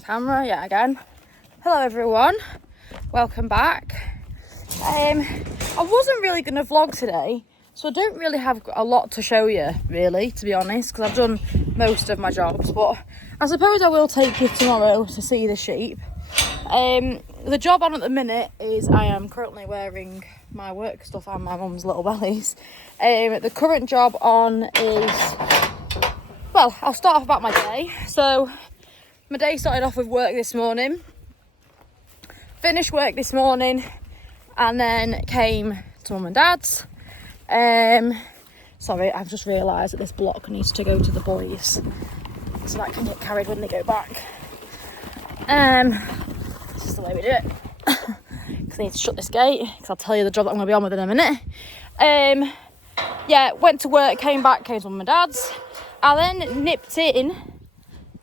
the camera yet again. Hello everyone, welcome back. I wasn't really going to vlog today, so I don't really have a lot to show you, really, to be honest, because I've done most of my jobs, but I suppose I will take you tomorrow to see the sheep. The job on at the minute is I am currently wearing my work stuff and my mum's little bellies. The current job on is, well, I'll start off about my day. So my day started off with work this morning, finished work this morning, and then came to mum and dad's. Sorry, I've just realised that this block needs to go to the boys, so that can get carried when they go back. This is the way we do it. Because I need to shut this gate, because I'll tell you the job that I'm going to be on with in a minute. Yeah, went to work, came back, came to mum and dad's. I then nipped in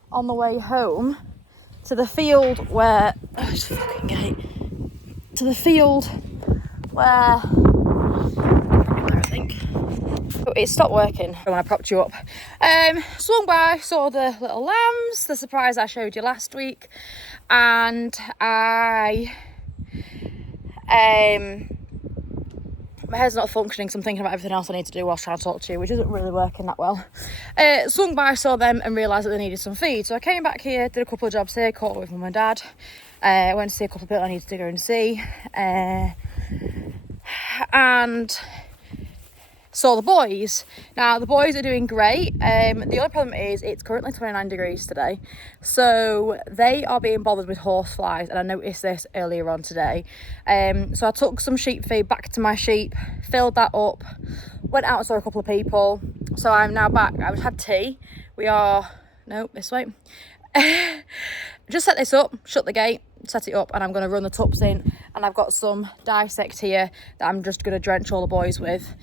on the way home to the field where... Oh, it's a fucking gate. To the field where... I think. It stopped working when I propped you up. Swung by, saw the little lambs, the surprise I showed you last week, and my head's not functioning, so I'm thinking about everything else I need to do whilst trying to talk to you, which isn't really working that well. Swung by, saw them, and realised that they needed some feed, so I came back here, did a couple of jobs here, caught up with mum and dad. Went to see a couple of people I needed to go and see, and saw the boys. Now the boys are doing great. The only problem is it's currently 29 degrees today, so they are being bothered with horse flies, and I noticed this earlier on today. So I took some sheep feed back to my sheep, filled that up, went out and saw a couple of people. So I'm now back. I've had tea. This way. Just set this up, shut the gate, set it up, and I'm going to run the tups in, and I've got some dissect here that I'm just going to drench all the boys with,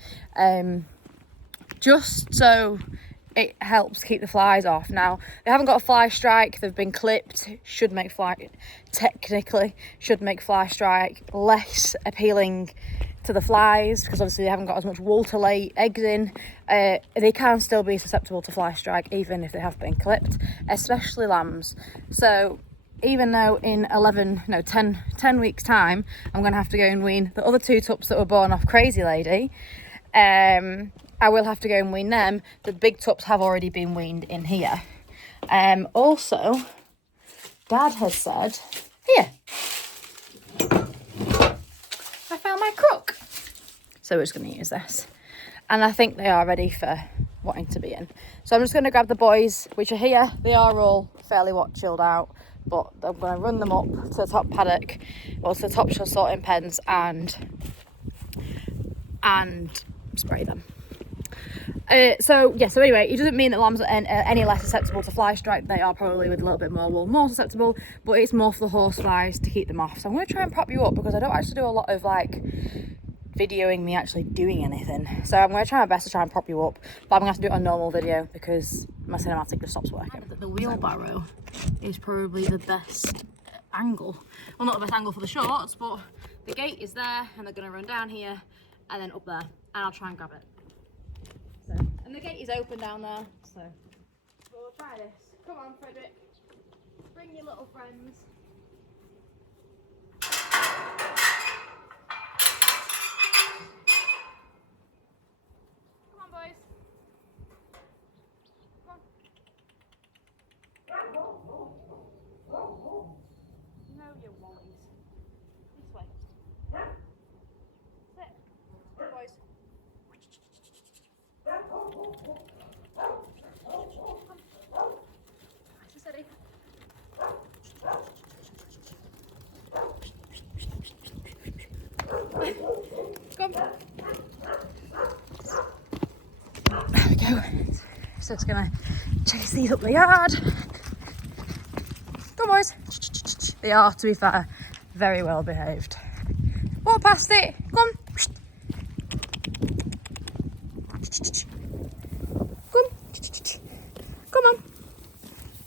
just so it helps keep the flies off. Now they haven't got a Flystrike, they've been clipped, should make Flystrike less appealing to the flies, because obviously they haven't got as much wool to lay eggs in. They can still be susceptible to Flystrike even if they have been clipped, especially lambs. So even though in 10 weeks time I'm going to have to go and wean the other two tups that were born off Crazy Lady, I will have to go and wean them. The big tups have already been weaned in here. Also, Dad has said, here, I found my crook. So we're just going to use this. And I think they are ready for wanting to be in. So I'm just going to grab the boys, which are here. They are all fairly chilled out, but I'm going to run them up to the top paddock, well, to the top sorting pens, and spray them. So anyway, it doesn't mean that lambs are any less susceptible to Flystrike. They are probably, with a little bit more wool, more susceptible, but it's more for the horse flies to keep them off. So I'm going to try and prop you up, because I don't actually do a lot of videoing me actually doing anything. So I'm going to try my best to try and prop you up, but I'm going to have to do it on normal video because my cinematic just stops working. The wheelbarrow is probably the best angle. Well, not the best angle for the shorts, but the gate is there, and they're going to run down here and then up there, and I'll try and grab it. So, and the gate is open down there, so we'll try this. Come on, Frederick. Bring your little friends. Come on, boys. Come on. No, you wallies. This way. Sit. Good boys. Nice and steady. Come. There we go. So it's gonna chase these up the yard. Come on, boys. They are, to be fair, very well behaved. Walk past it. Come. Come on.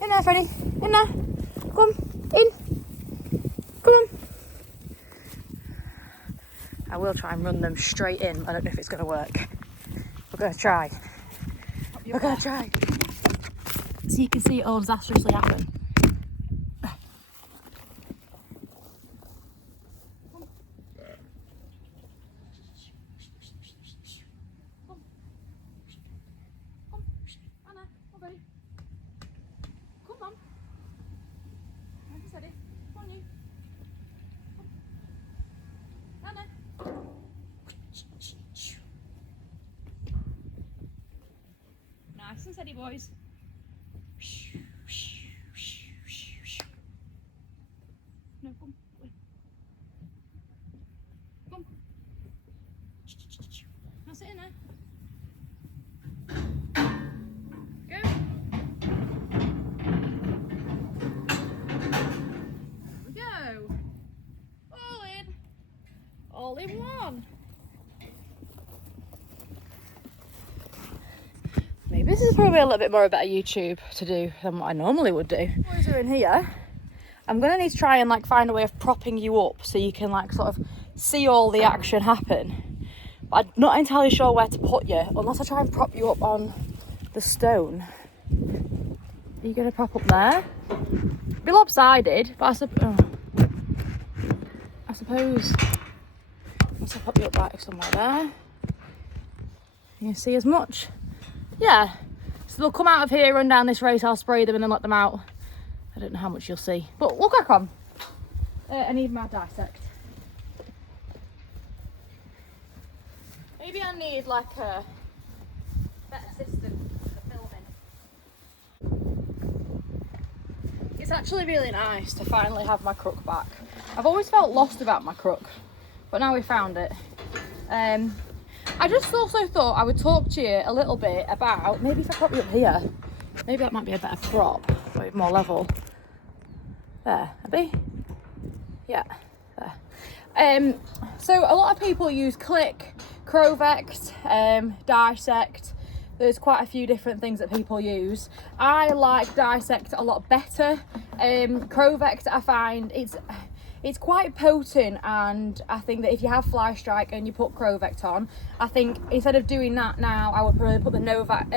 In there, Freddie. In there. Come. In. Come on. I will try and run them straight in. I don't know if it's going to work. We're going to try. We're going to try. So you can see it all disastrously happen. Teddy. Come on, you. Nana. Nice and steady, boys. No, come. Come. Now sit in there. Go. There we go. All in one. Maybe this is probably a little bit more of a better YouTube to do than what I normally would do. Boys are in here. I'm gonna need to try and like find a way of propping you up so you can like sort of see all the action happen. But I'm not entirely sure where to put you unless I try and prop you up on the stone. Are you gonna prop up there? Be lopsided, but I suppose once I pop you up like somewhere there, you can see as much. Yeah, so they'll come out of here, run down this race, I'll spray them and then let them out. I don't know how much you'll see, but we'll crack on. I need my dissect. Maybe I need like a better system for filming. It's actually really nice to finally have my crook back. I've always felt lost about my crook, but now we found it. I just also thought I would talk to you a little bit about, maybe if I prop you up here, maybe that might be a better prop, a bit more level. There, maybe? Yeah, there. So a lot of people use click, Crovect, dissect. There's quite a few different things that people use. I like dissect a lot better. Crovect, I find it's quite potent, and I think that if you have Flystrike and you put Crovect on, I think instead of doing that now, I would probably put the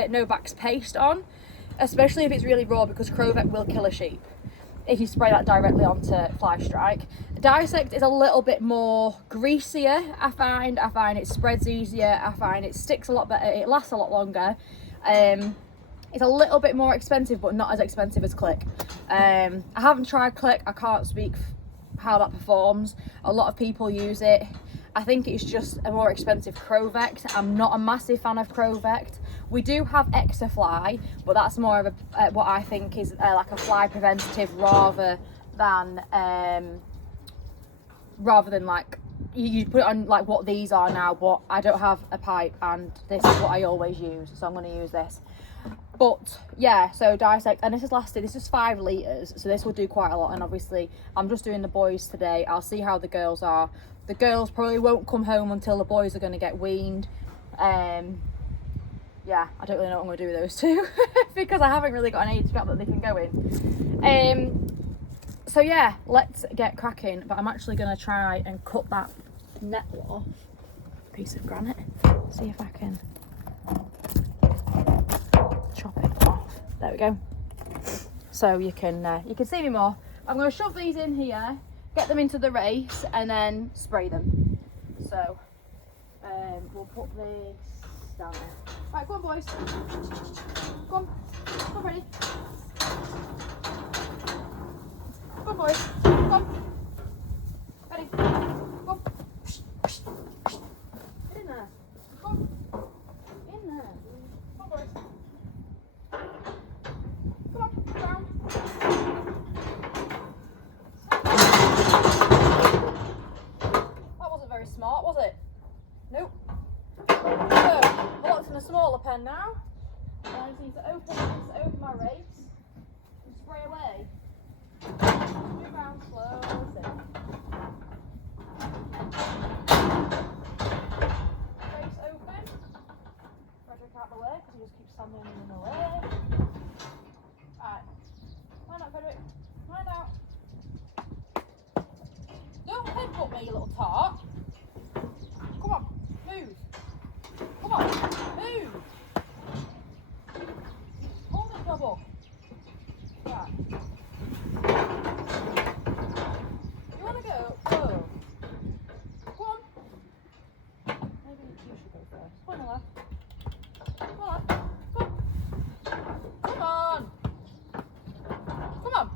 Novak's paste on, especially if it's really raw, because Crovect will kill a sheep if you spray that directly onto Flystrike. Dissect is a little bit more greasier, I find it spreads easier, I find it sticks a lot better, it lasts a lot longer. It's a little bit more expensive, but not as expensive as Click. I haven't tried Click, I can't speak how that performs. A lot of people use it. I think it's just a more expensive Crovect. I'm not a massive fan of Crovect. We do have Exafly, but that's more of a what I think is like a fly preventative rather than like you put it on like what these are now. But I don't have a pipe, and this is what I always use, so I'm going to use this. But yeah, so dissect, and this is 5 litres, so this will do quite a lot. And obviously I'm just doing the boys today. I'll see how the girls are. The girls probably won't come home until the boys are going to get weaned. Yeah, I don't really know what I'm going to do with those two because I haven't really got an age gap that they can go in. So yeah, let's get cracking. But I'm actually going to try and cut that nettle off a piece of granite. See if I can chop it off. There we go. So you can see me more. I'm going to shove these in here, get them into the race, and then spray them. So we'll put this down there. Right, go on boys. Go on. Come ready. Go on boys. Go on. Ready. Go on. Get in there. Go on. In there. Come on boys. Come on, down. That wasn't very smart, was it? Nope. So, what's in a smaller pen now? I just need to open my race and spray away. Move around slowly. Race open. Frederick out the way because he just keeps standing in the way. Alright. Line up, Frederick. Line out. Don't headbutt me, you little tart. Come on, move. Come on, move. Hold it double. Right. You want to go? Go. Go on. Maybe you should go first. Come on, left. Come on. Come on. Come on.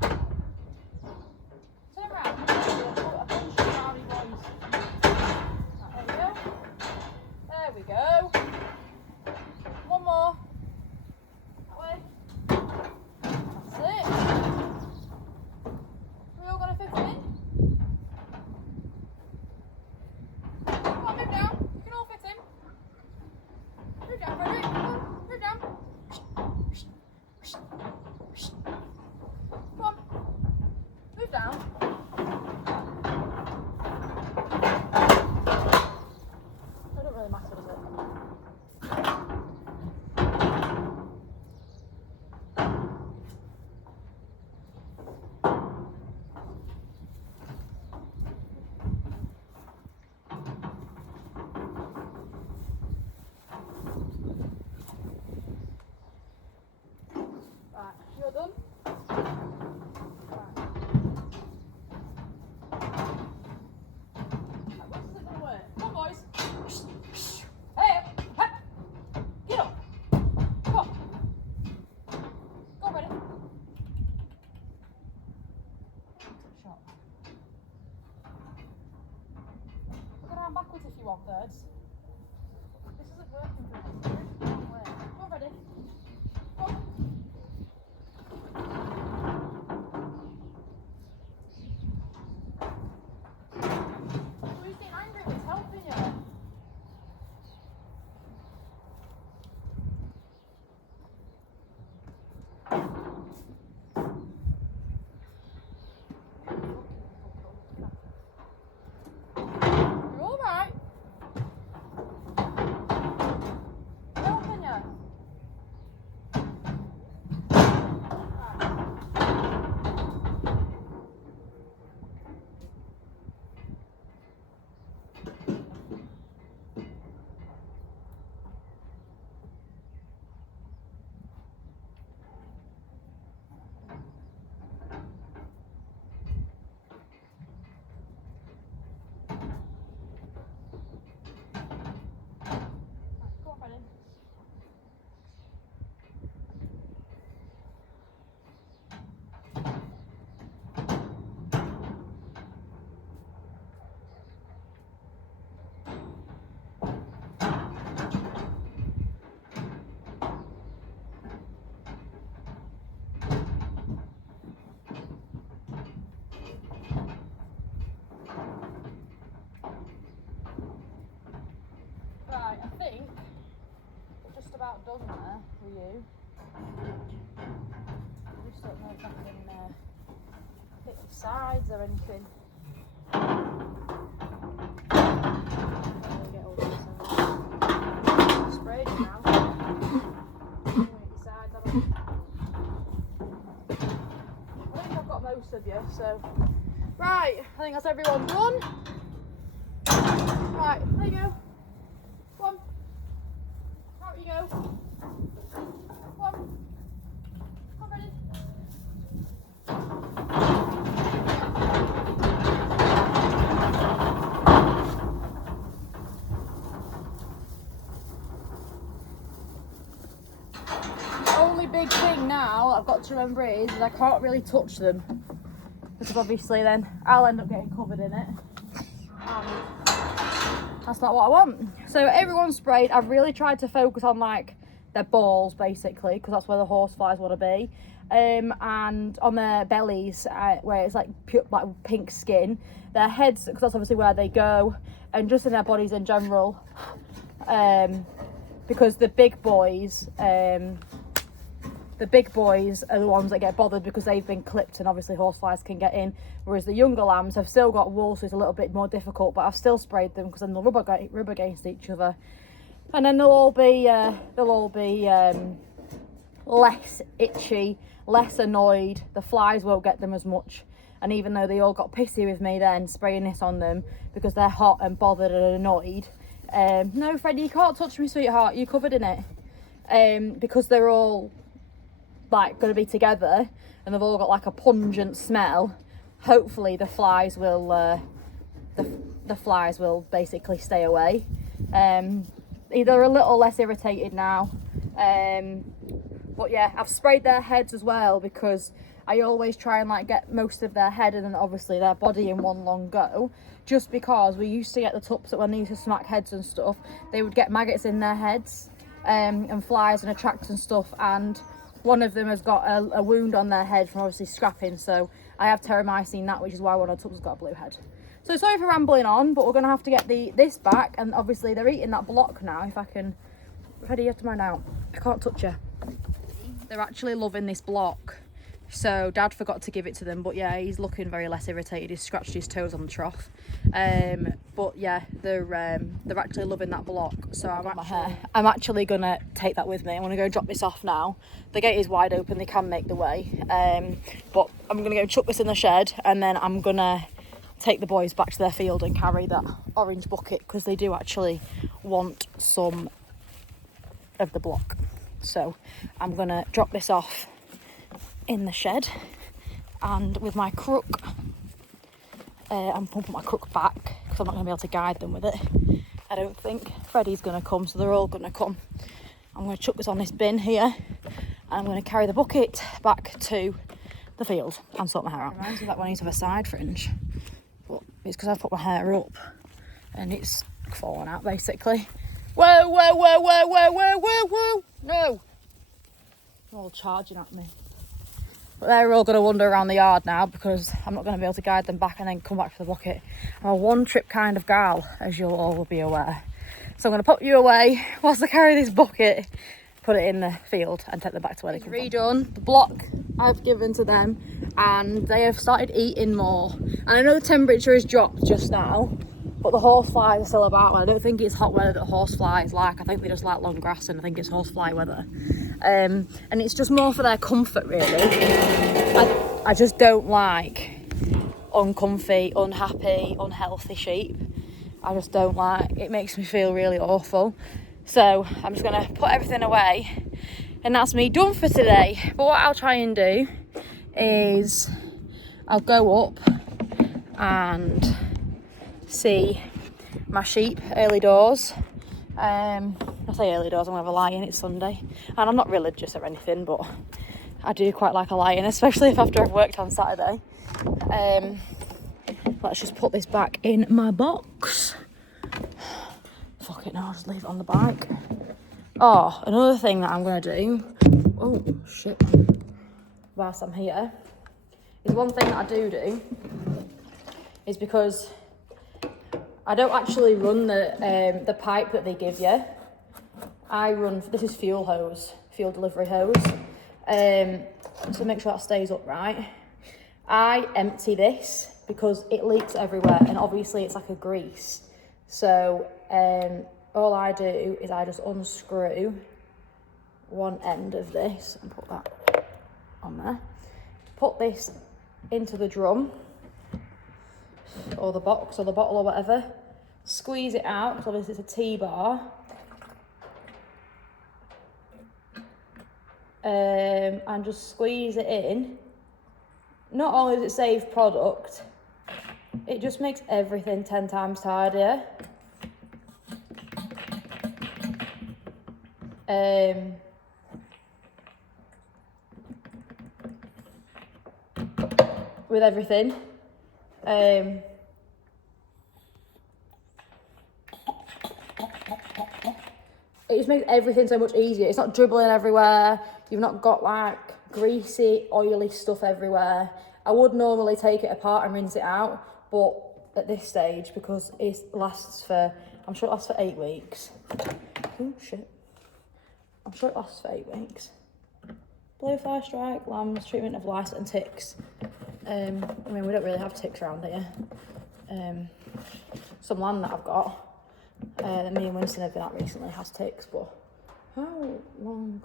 backwards if you want birds. This isn't working for me. Wrong way. Go on, ready? Go on. Who's being angry with helping you? You're all right. Helping you. Go on, Brennan. Right, I think we're just about done there for you. I just don't know if I can hit the sides or anything. Get all this out. Sprayed it now. Hit the sides, I think I've got most of you, so. Right, I think that's everyone done. Right, there you go. Go on. Out you go. Go on. Come on, Brennan. The only big thing now I've got to remember is I can't really touch them, because obviously then I'll end up getting covered in it. That's not what I want. So everyone's sprayed. I've really tried to focus on like their balls basically, because that's where the horseflies want to be, and on their bellies where it's like pure, like pink skin. Their heads, because that's obviously where they go, and just in their bodies in general, because the big boys are the ones that get bothered because they've been clipped, and obviously horseflies can get in, whereas the younger lambs have still got wool, so it's a little bit more difficult, but I've still sprayed them because then they'll rub against each other, and then they'll all be less itchy, less annoyed. The flies won't get them as much, and even though they all got pissy with me then spraying this on them because they're hot and bothered and annoyed, no Freddie, you can't touch me sweetheart, you're covered in it, because they're all like going to be together and they've all got like a pungent smell. Hopefully the flies will the flies will basically stay away. They're a little less irritated now, but yeah, I've sprayed their heads as well because I always try and like get most of their head and then obviously their body in one long go, just because we used to get the tups that when they used to smack heads and stuff, they would get maggots in their heads, and flies and attracts and stuff, and one of them has got a wound on their head from obviously scrapping, so I have terramycin that, which is why one of the tups has got a blue head. So sorry for rambling on, but we're going to have to get this back, and obviously they're eating that block now. If I can, Freddie, you have to mind out. I can't touch you. They're actually loving this block, so Dad forgot to give it to them, but yeah, he's looking very less irritated. He's scratched his toes on the trough, but yeah, they're actually loving that block. So I'm actually gonna take that with me. I'm gonna go drop this off now. The gate is wide open, they can make the way, but I'm gonna go chuck this in the shed, and then I'm gonna take the boys back to their field and carry that orange bucket, because they do actually want some of the block. So I'm gonna drop this off in the shed, and with my crook, I'm pumping my crook back because I'm not going to be able to guide them with it, I don't think. Freddie's going to come, so they're all going to come. I'm going to chuck this on this bin here, and I'm going to carry the bucket back to the field and sort my hair out. It reminds me that when I used to have a side fringe, but it's because I've put my hair up and it's falling out basically. Whoa, whoa, whoa, whoa, whoa, whoa, whoa, whoa. No. They're all charging at me. But they're all going to wander around the yard now because I'm not going to be able to guide them back and then come back to the bucket. I'm a one-trip kind of gal, as you'll all be aware. So I'm going to pop you away whilst I carry this bucket, put it in the field and take them back to where they come from. Redone the block I've given to them and they have started eating more. And I know the temperature has dropped just now, but the horseflies are still about. I don't think it's hot weather that horseflies like. I think they just like long grass and I think it's horsefly weather. And it's just more for their comfort really. I just don't like uncomfy, unhappy, unhealthy sheep. I just don't like, it makes me feel really awful. So I'm just gonna put everything away and that's me done for today. But what I'll try and do is I'll go up and see my sheep early doors. I say early doors, I'm gonna have a lie-in, it's Sunday. And I'm not religious or anything, but I do quite like a lie-in, especially if after I've worked on Saturday. Let's just put this back in my box. Fuck it, now I'll just leave it on the bike. Oh, another thing that I'm gonna do, oh shit, whilst I'm here, is one thing that I do is because I don't actually run the pipe that they give you. I run, this is fuel delivery hose. So make sure that stays upright. I empty this because it leaks everywhere and obviously it's like a grease. So all I do is I just unscrew one end of this and put that on there. Put this into the drum or the box or the bottle or whatever. Squeeze it out because obviously it's a T-bar. And just squeeze it in. Not only does it save product, it just makes everything 10 times tidier. With everything. It just makes everything so much easier. It's not dribbling everywhere. You've not got like greasy, oily stuff everywhere. I would normally take it apart and rinse it out, but at this stage, because it lasts for, I'm sure it lasts for 8 weeks. Oh shit. I'm sure it lasts for 8 weeks. Blue Flystrike, lambs, treatment of lice and ticks. I mean, we don't really have ticks around here. Some land that I've got, that me and Winston have been at recently has ticks, but how long?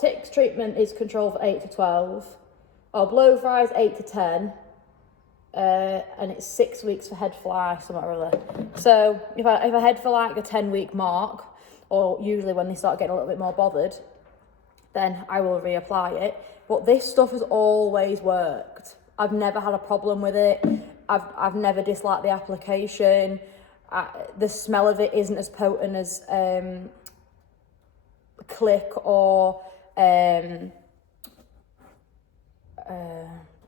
Ticks treatment is control for 8 to 12. Blow flies 8 to 10. And it's 6 weeks for head fly, something or other. So if I head for like the 10-week mark, or usually when they start getting a little bit more bothered, then I will reapply it. But this stuff has always worked. I've never had a problem with it. I've never disliked the application. The smell of it isn't as potent as Click or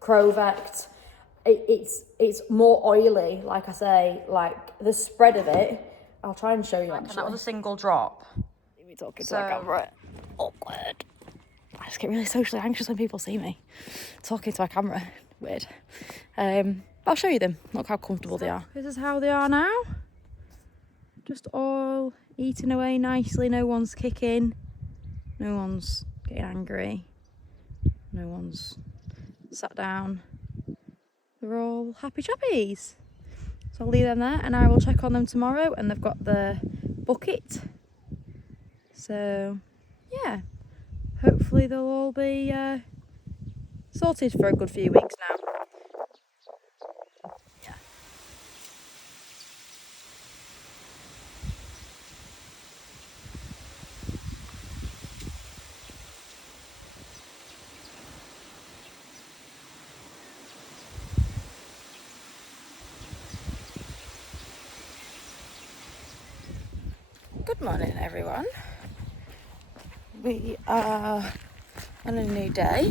Crovect. It's more oily, like I say, like the spread of it. I'll try and show you actually. And that was a single drop. Me talking to the camera. Awkward. I just get really socially anxious when people see me talking to a camera. Weird. I'll show you them. Look how comfortable they are. This is how they are now. Just all eating away nicely. No one's kicking. No one's getting angry. No one's sat down. They're all happy chappies. So I'll leave them there and I will check on them tomorrow, and they've got the bucket. So yeah, hopefully they'll all be sorted for a good few weeks now. Yeah. Good morning everyone. We are on a new day.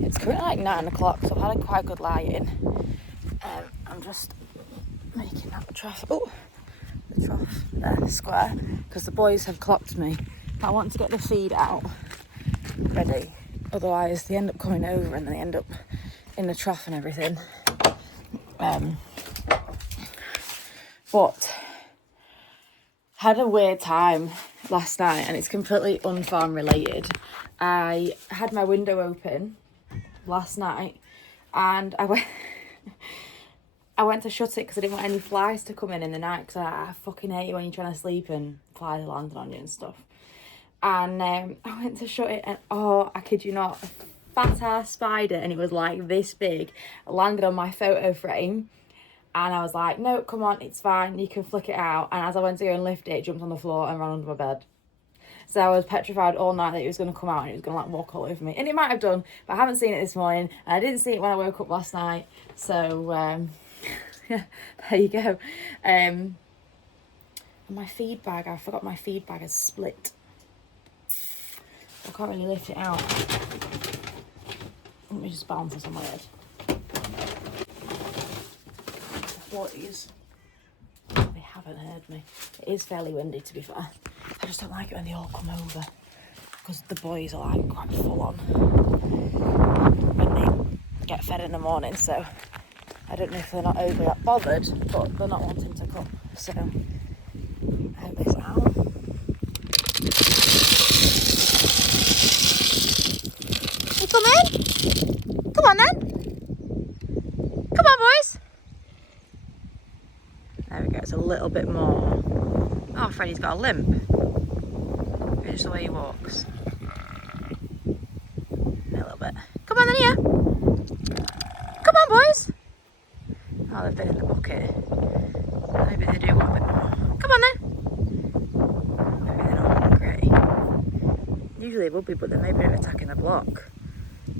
It's currently like 9 o'clock, so I've had a quite good lie-in. I'm just making that trough, oh, the trough there, square, because the boys have clocked me. I want to get the feed out ready, otherwise they end up coming over and then they end up in the trough and everything. But had a weird time last night, and it's completely unfarm related. I had my window open last night and I went to shut it because I didn't want any flies to come in the night, because I fucking hate it when you're trying to sleep and flies are landing on you and stuff. And I went to shut it and, oh, I kid you not, a fat ass spider, and it was like this big, landed on my photo frame. And I was like, no, come on, it's fine, you can flick it out. And as I went to go and lift it, it jumped on the floor and ran under my bed. So I was petrified all night that it was going to come out and it was going to like walk all over me. And it might have done, but I haven't seen it this morning. And I didn't see it when I woke up last night. So, yeah, there you go. And my feed bag, I forgot my feed bag has split. I can't really lift it out. Let me just balance this on my head. Boys, they haven't heard me. It is fairly windy, to be fair. I just don't like it when they all come over, because the boys are like quite full on when they get fed in the morning. So I don't know if they're not overly that bothered, but they're not wanting to come. So I hope this out. You come in? Come on then. Come on, boys. There we go, it's a little bit more. Oh, Freddie's got a limp. Maybe just the way he walks. A little bit. Come on then, here. Come on, boys. Oh, they've been in the bucket. Maybe they do want a bit more. Come on then. Maybe they're not hungry. Usually they would be, but they may be attacking the block.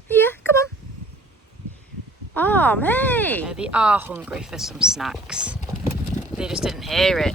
Here, come on. Oh, mate. They are hungry for some snacks. They just didn't hear it.